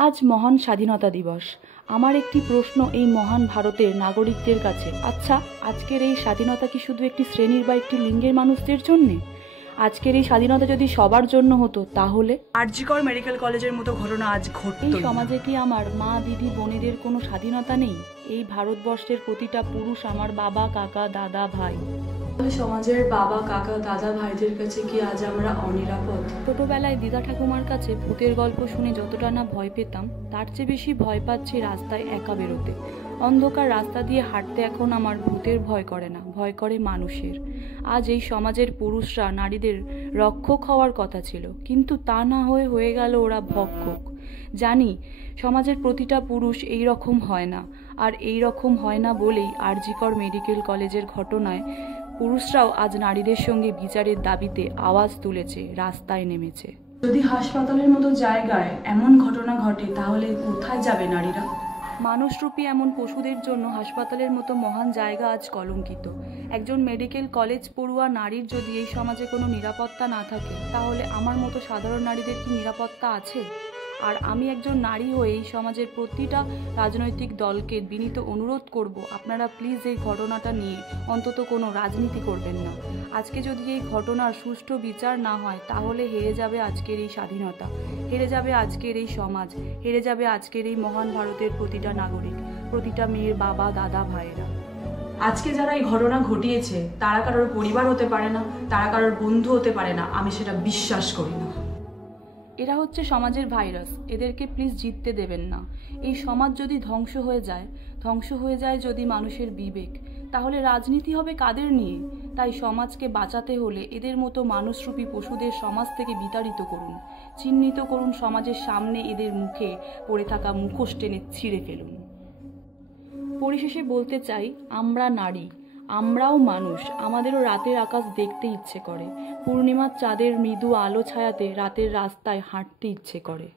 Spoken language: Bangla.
আজ মহান স্বাধীনতা দিবস। আমার একটি প্রশ্ন এই মহান ভারতের নাগরিকদের কাছে। আচ্ছা, আজকের এই স্বাধীনতা কি শুধু একটি শ্রেণীর বা একটি লিঙ্গের মানুষদের জন্যে? আজকের এই স্বাধীনতা যদি সবার জন্য হতো তাহলে জি কর মেডিকেল কলেজের মতো ঘটনা আজ ঘটতো। এই সমাজে কি আমার মা, দিদি, বোনেদের কোনো স্বাধীনতা নেই? এই ভারতবর্ষের প্রতিটা পুরুষ আমার বাবা, কাকা, দাদা, ভাই। সমাজের বাবা, কাকা, দাদা, ভাইদের কাছে কি আজ আমরা অনিরাপদ? ছোটবেলায় দিদা ঠাকুমার কাছে ভূতের গল্প শুনে যতটা না ভয় পেতাম, তার চেয়ে বেশি ভয় পাচ্ছি রাস্তায় একা বেরোতে। অন্ধকার রাস্তা দিয়ে হাঁটতে এখন আমার ভূতের ভয় করে না, ভয় করে মানুষের। আজ এই সমাজের পুরুষরা নারীদের রক্ষক হওয়ার কথা ছিল, কিন্তু তা না হয়ে গেল ওরা ভক্ষক। জানি সমাজের প্রতিটা পুরুষ এই রকম হয় না, আর এই রকম হয় না বলেই জি কর মেডিকেল কলেজের ঘটনায় পুরুষরাও আজ নারীদের সঙ্গে বিচারের দাবিতে আওয়াজ তুলেছে, রাস্তায় নেমেছে। যদি হাসপাতালের মতো জায়গায় এমন ঘটনা ঘটে তাহলে কোথায় যাবে নারীরা? মানুষরূপী এমন পশুদের জন্য হাসপাতালের মতো মহান জায়গা আজ কলঙ্কিত। একজন মেডিকেল কলেজ পড়ুয়া নারীর যদি এই সমাজে কোনো নিরাপত্তা না থাকে, তাহলে আমার মতো সাধারণ নারীদের কি নিরাপত্তা আছে? আর আমি একজন নারী হয়ে এই সমাজের প্রতিটা রাজনৈতিক দলকে বিনীত অনুরোধ করব, আপনারা প্লিজ এই ঘটনাটা নিয়ে অন্তত কোনো রাজনীতি করবেন না। আজকে যদি এই ঘটনার সুষ্ঠু বিচার না হয়, তাহলে হেরে যাবে আজকের এই স্বাধীনতা, হেরে যাবে আজকের এই সমাজ, হেরে যাবে আজকের এই মহান ভারতের প্রতিটা নাগরিক, প্রতিটা মেয়ের বাবা, দাদা, ভাইয়েরা। আজকে যারা এই ঘটনা ঘটিয়েছে তারা কারোর পরিবার হতে পারে না, তারা কারোর বন্ধু হতে পারে না, আমি সেটা বিশ্বাস করি না। এরা হচ্ছে সমাজের ভাইরাস, এদেরকে প্লিজ জিততে দেবেন না। এই সমাজ যদি ধ্বংস হয়ে যায় যদি মানুষের বিবেক, তাহলে রাজনীতি হবে কাদের নিয়ে? তাই সমাজকে বাঁচাতে হলে এদের মতো মানুষরূপী পশুদের সমাজ থেকে বিতাড়িত করুন, চিহ্নিত করুন, সমাজের সামনে এদের মুখে পড়ে থাকা মুখোশ টেনে ছিঁড়ে ফেলুন। পরিশেষে বলতে চাই, আমরা নারী, আমরাও মানুষ, আমাদেরও রাতের আকাশ দেখতে ইচ্ছে করে, পূর্ণিমার চাঁদের মৃদু আলো ছায়াতে রাতের রাস্তায় হাঁটতে ইচ্ছে করে।